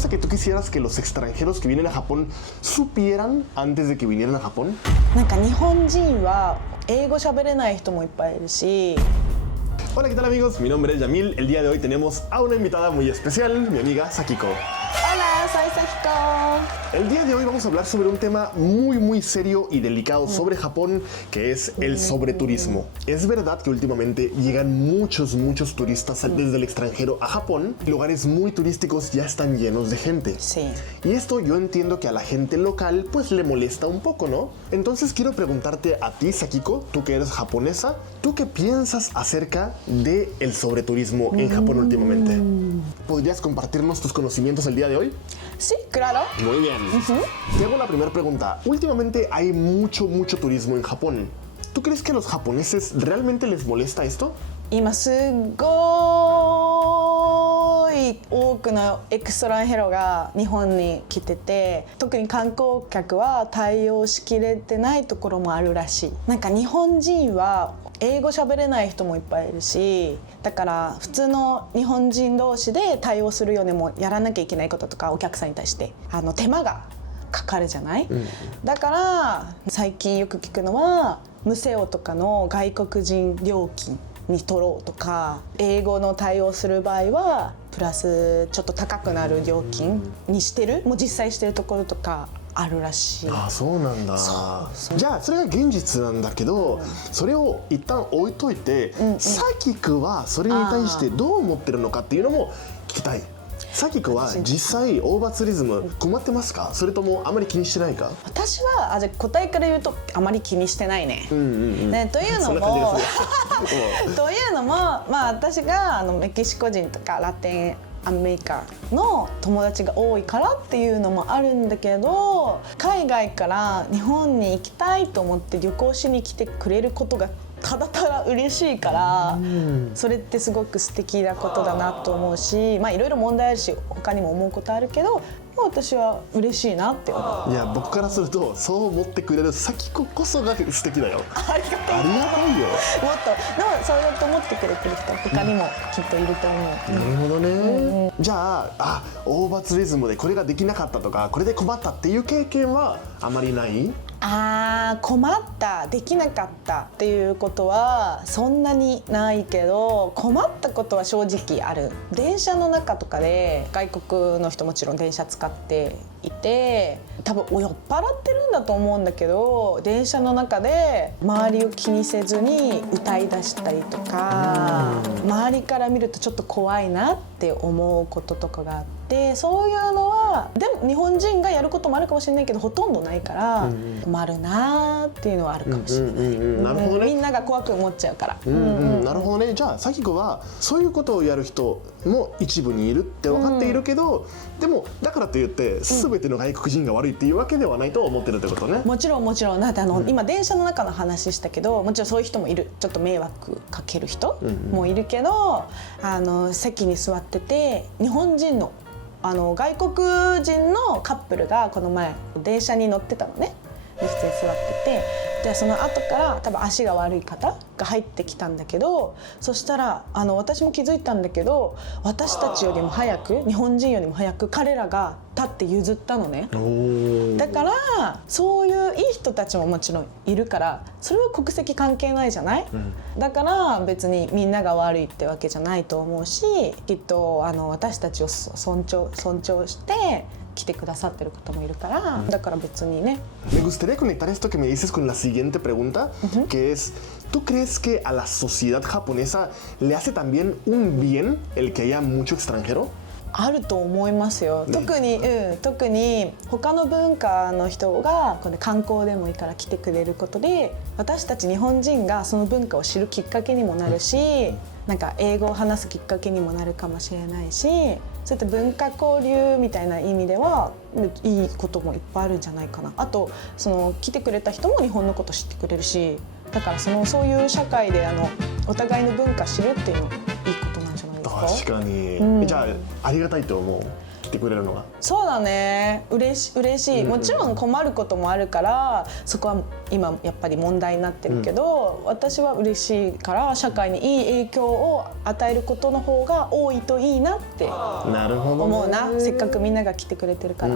cosa que tú quisieras que los extranjeros que vienen a Japón supieran antes de que vinieran a Japón? なんか日本人は英語喋れない人もいっぱいいるし。 Hola, ¿qué tal amigos? Mi nombre es Yamil. El día de hoy tenemos a una invitada muy especial, mi amiga Sakiko. Hola, soy Sakiko. El día de hoy vamos a hablar sobre un tema muy serio y delicado sobre Japón, que es el sobreturismo. Es verdad que últimamente llegan muchos turistas desde el extranjero a Japón. Lugares muy turísticos ya están llenos de gente. Sí. Y esto yo entiendo que a la gente local pues le molesta un poco, ¿no? Entonces quiero preguntarte a ti, Sakiko, tú que eres japonesa, ¿tú qué piensas acerca del sobreturismo en Japón últimamente? ¿Podrías compartirnos tus conocimientos el día de hoy? Sí, claro. Muy bien. Te hago la primera pregunta. Últimamente hay mucho turismo en Japón. ¿Tú crees que a los japoneses realmente les molesta esto? 今すごい多くのエクストランヘロが日本に来てて、特に観光客は対応しきれてないところもあるらしい。なんか日本人は英語喋れない人もいっぱいいるし、だから普通の日本人同士で対応するようにもやらなきゃいけないこととかお客さんに対して手間がかかるじゃない、だから最近よく聞くのはムセオとかの外国人料金に取ろうとか、英語の対応する場合はプラスちょっと高くなる料金にしてる、もう実際してるところとかあるらしい。ああ、そうなんだ。じゃあそれが現実なんだけど、それを一旦置いといて、サキクはそれに対してどう思ってるのかっていうのも聞きたい。サキクは実際オーバーツーリズム困ってますか？それともあまり気にしてないか？私はじゃあ答えから言うとあまり気にしてないね。ね、というのもというのも、まあ私がメキシコ人とかラテンアメリカの友達が多いからっていうのもあるんだけど、海外から日本に行きたいと思って旅行しに来てくれることがただただ嬉しいから、それってすごく素敵なことだなと思うし、まあいろいろ問題あるし他にも思うことあるけど、私は嬉しいなって思う。いや、僕からするとそう思ってくれるサキコこそが素敵だよ。ありがとう。ありがたいよ。もっとでもそうやって思ってくれてる人他にもきっといると思う。なるほどね。じゃあ、オーバーツーリズムでこれができなかったとか、これで困ったっていう経験はあまりない？困ったできなかったっていうことはそんなにないけど、困ったことは正直ある。電車の中とかで外国の人もちろん電車使っていて、多分酔っ払ってるんだと思うんだけど、電車の中で周りを気にせずに歌い出したりとか、周りから見るとちょっと怖いなって思うこととかがあって、そういうのはでも日本人がやることもあるかもしれないけどほとんどないから、困るなっていうのはあるかもしれない。なるほどね。みんなが怖く思っちゃうから。なるほどね。じゃあサキコはそういうことをやる人も一部にいるって分かっているけど、でもだからといって全ての外国人が悪いっていうわけではないと思ってるってことね。もちろんだって今電車の中の話したけど、もちろんそういう人もいる。ちょっと迷惑かける人もいるけど、席に座ってて日本人の外国人のカップルがこの前電車に乗ってたのね。で普通に座ってて、でその後から多分足が悪い方が入ってきたんだけど、そしたら私も気づいたんだけど、私たちよりも早く、日本人よりも早く彼らが立って譲ったのね。だからそういういい人たちももちろんいるから、それは国籍関係ないじゃない、だから別にみんなが悪いってわけじゃないと思うし、きっと私たちを尊重して来てくださってる方もいるから、だから別にね。Me gustaría conectar esto que me dices con la siguiente pregunta, que es, ¿tú crees que a la sociedad japonesa le hace también un bien el que haya mucho extranjero? あると思いますよ。特に他の文化の人がこれ観光でもいいから来てくれることで、私たち日本人がその文化を知るきっかけにもなるし、なんか英語を話すきっかけにもなるかもしれないし、そういった文化交流みたいな意味ではいいこともいっぱいあるんじゃないかな。あと来てくれた人も日本のこと知ってくれるし、だからそういう社会でお互いの文化知るっていうのいいことなんじゃないですか。確かに、じゃあありがたいと思う。来てくれるのが。そうだね、嬉しい、もちろん困ることもあるからそこは今やっぱり問題になってるけど、私は嬉しいから社会にいい影響を与えることの方が多いといいなって思うな。せっかくみんなが来てくれてるから。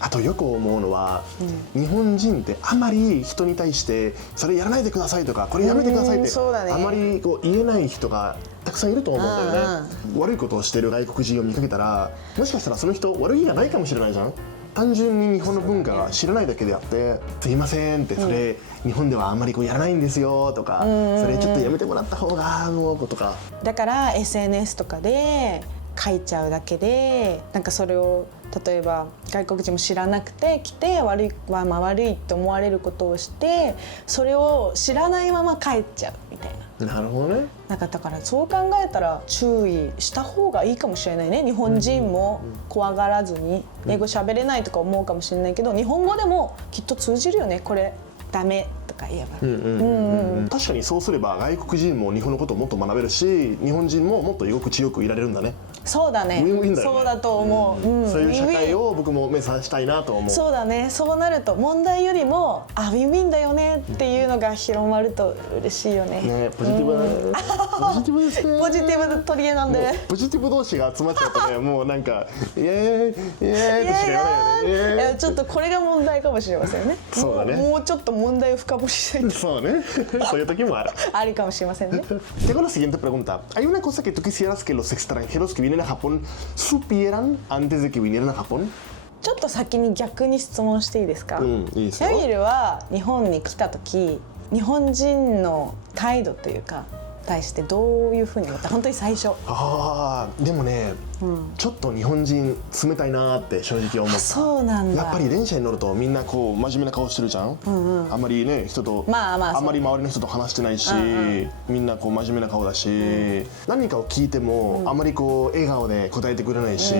あとよく思うのは、日本人ってあまり人に対してそれやらないでくださいとかこれやめてくださいって、あまりこう言えない人がたくさんいると思うんだよね。悪いことをしてる外国人を見かけたら、もしかしたらその人悪気がないかもしれないじゃん。単純に日本の文化が知らないだけであって「すいません」って、それ日本ではあんまりこうやらないんですよとか、それちょっとやめてもらった方がとか。だから SNS とかで書いちゃうだけで、なんかそれを例えば外国人も知らなくて来て悪いって思われることをして、それを知らないまま帰っちゃうみたいな。なるほどね。なんかだからそう考えたら注意した方がいいかもしれないね。日本人も怖がらずに英語喋れないとか思うかもしれないけど、日本語でもきっと通じるよね。これダメとか言えば。確かにそうすれば外国人も日本のことをもっと学べるし、日本人ももっと居心地よくいられるんだね。そうだね。ウィンウィンだよね。そうだと思う。そういう社会を僕も目指したいなと思う。そうだね。そうなると問題よりもウィンウィンだよねっていうのが広まると嬉しいよね。ね、ポジティブですね。ポジティブ取り柄なんで。ポジティブ同士が集まっちゃうとね、もうなんかイエーイイエーイってしか言わないよね。ちょっとこれが問題かもしれませんね。そうだね。もうちょっと問題を深掘りしたい。そうね。そういう時もある。あるかもしれませんね。Tengo la siguiente pregunta. ¿Hay una cosa que tú quisieras que los extranjeros que vienen a Japón supieran antes de que vinieran a Japón? ちょっと先に逆に質問していいですか？いいですよ。ヤミルは日本に来た時、日本人の態度というか対してどういうふうに思った？本当に最初。でもね、ちょっと日本人冷たいなって正直思った。そうなんだ。やっぱり電車に乗るとみんなこう真面目な顔してるじゃん。あんまりね人と、あんまり周りの人と話してないし、みんなこう真面目な顔だし、何かを聞いてもあんまりこう笑顔で答えてくれないし、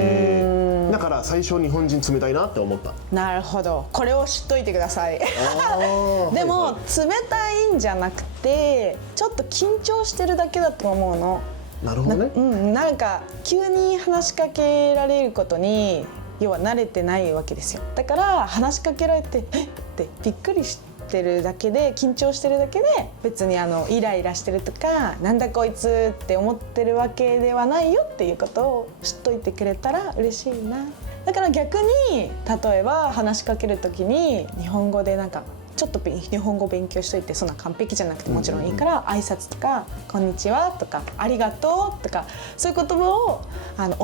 だから最初日本人冷たいなって思った。なるほど。これを知っといてください。でも冷たいんじゃなくて、ちょっと緊張してるだけだと思うの。なるほどね。なんか急に話しかけられることに要は慣れてないわけですよ。だから話しかけられてえってびっくりしてるだけで、緊張してるだけで別にイライラしてるとかなんだこいつって思ってるわけではないよっていうことを知っといてくれたら嬉しいな。だから逆に例えば話しかけるときに日本語でなんかちょっと日本語勉強しといて、そんな完璧じゃなくてもちろんいいから挨拶とか「こんにちは」とか「ありがとう」とかそういう言葉を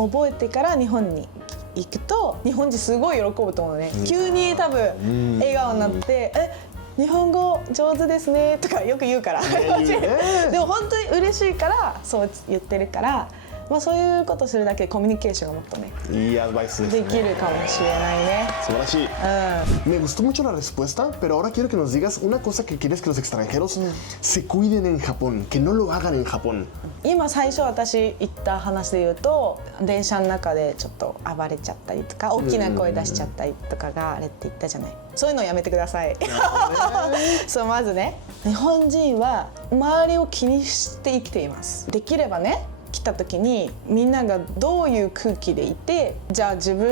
覚えてから日本に行くと日本人すごい喜ぶと思うね。急に多分笑顔になって「日本語上手ですね」とかよく言うからでも本当に嬉しいからそう言ってるから。そういうことするだけでコミュニケーションがもっとね、いいアドバイスですね。できるかもしれないね。素晴らしい。Me gustó mucho la respuesta, pero ahora quiero que nos digas una cosa que quieres que los extranjeros se cuiden en Japón, que no lo hagan en Japón. 今最初私言った話で言うと、電車の中でちょっと暴れちゃったりとか大きな声出しちゃったりとかがあれって言ったじゃない。そういうのをやめてください。そう、まずね、日本人は周りを気にして生きています。できればね、来た時にみんながどういう空気でいて、じゃあ自分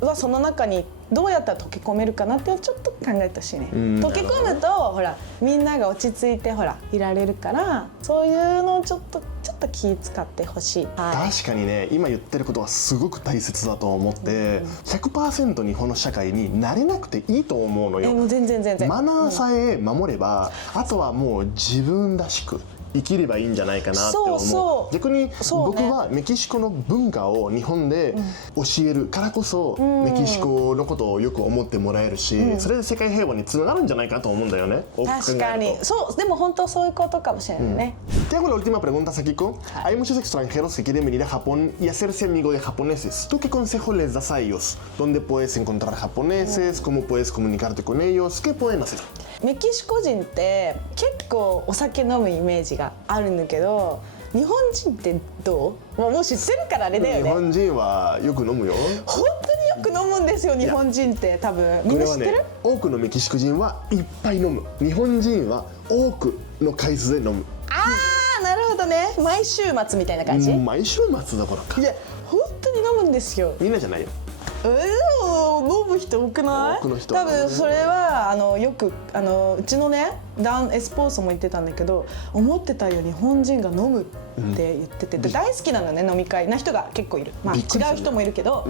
はその中にどうやったら溶け込めるかなってちょっと考えてほしいね。溶け込むとほらみんなが落ち着いてほらいられるから、そういうのをちょっと気使ってほしい。確かにね、今言ってることはすごく大切だと思って、100% 日本の社会に慣れなくていいと思うのよ。もう全然マナーさえ守れば、あとはもう自分らしく生きればいいんじゃないかなって思う。逆に僕はメキシコの文化を日本で教えるからこそ、メキシコのことをよく思ってもらえるし、それで世界平和につながるんじゃないかと思うんだよね。確かにそう。でも本当そういうことかもしれないね。Te hago la última pregunta, Sakiko. Hay muchos extranjeros que quieren venir a Japón y hacerse amigo de japoneses. ¿Tú qué consejo les das a ellos? ¿Dónde puedes encontrar japoneses? ¿Cómo puedes comunicarte con ellos? ¿Qué pueden hacer? メキシコ人って結構お酒飲むイメージがあるんだけど、日本人ってどう？もう知ってるからあれだよね。日本人はよく飲むよ。本当によく飲むんですよ、日本人って多分。みんな知ってる？多くのメキシコ人はいっぱい飲む。日本人は多くの回数で飲む。なるほどね。毎週末みたいな感じ？毎週末だからか。いや本当に飲むんですよ。みんなじゃないよ。飲む人多くない？多くの人多分それはよくうちのねダンエスポーソも言ってたんだけど、思ってたより日本人が飲むって言ってて、で大好きなのね、飲み会な人が結構いる。まあ違びっくりするう人もいるけど、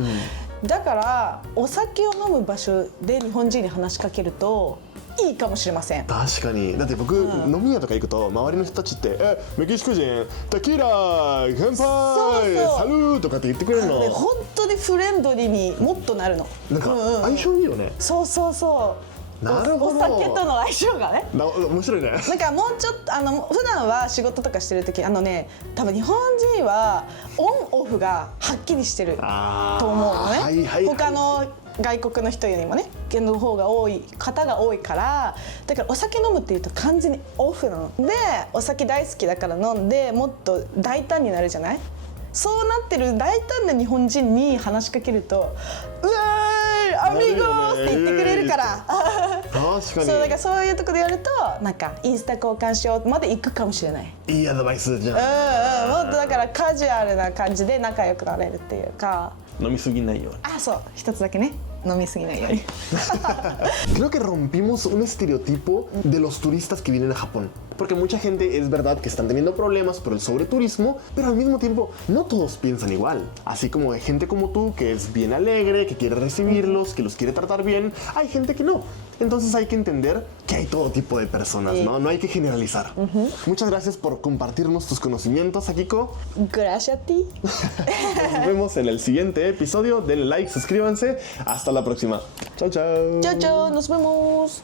だからお酒を飲む場所で日本人に話しかけるといいかもしれません。確かに。だって僕、飲み屋とか行くと周りの人たちって「メキシコ人テキーラ乾杯そうサルー」とかって言ってくれるの。本当にフレンドリーにもっとなるの。なんか相性いいよね。そうそうそうなるほど。お酒との相性がね。面白いね。なんかもうちょっと普段は仕事とかしてる時多分日本人はオンオフがはっきりしてると思うのね、はいはいはい、他の外国の人よりもねの方が多い方が多いから、だからお酒飲むっていうと完全にオフなので、お酒大好きだから飲んでもっと大胆になるじゃない。そうなってる大胆な日本人に話しかけると「うわーアミーゴー!」って言ってくれるから。確かに。そうだからそういうとこでやるとなんかインスタ交換しようまで行くかもしれない。いいアドバイスじゃん。もっとだからカジュアルな感じで仲良くなれるっていうか。飲みすぎないように。あ、そう一つだけね、飲みすぎないように。Creo que rompimos un estereotipo de los turistas que vienen a Japón. Porque mucha gente es verdad que están teniendo problemas por el sobreturismo, pero al mismo tiempo no todos piensan igual. Así como hay gente como tú que es bien alegre, que quiere recibirlos, que los quiere tratar bien, hay gente que no. Entonces hay que entender que hay todo tipo de personas, ¿no? No hay que generalizar. Muchas gracias por compartirnos tus conocimientos, Akiko. Gracias a ti. Nos vemos en el siguiente episodio. Denle like, suscríbanse. Hasta la próxima. Chao, chao. Chao, chao, nos vemos.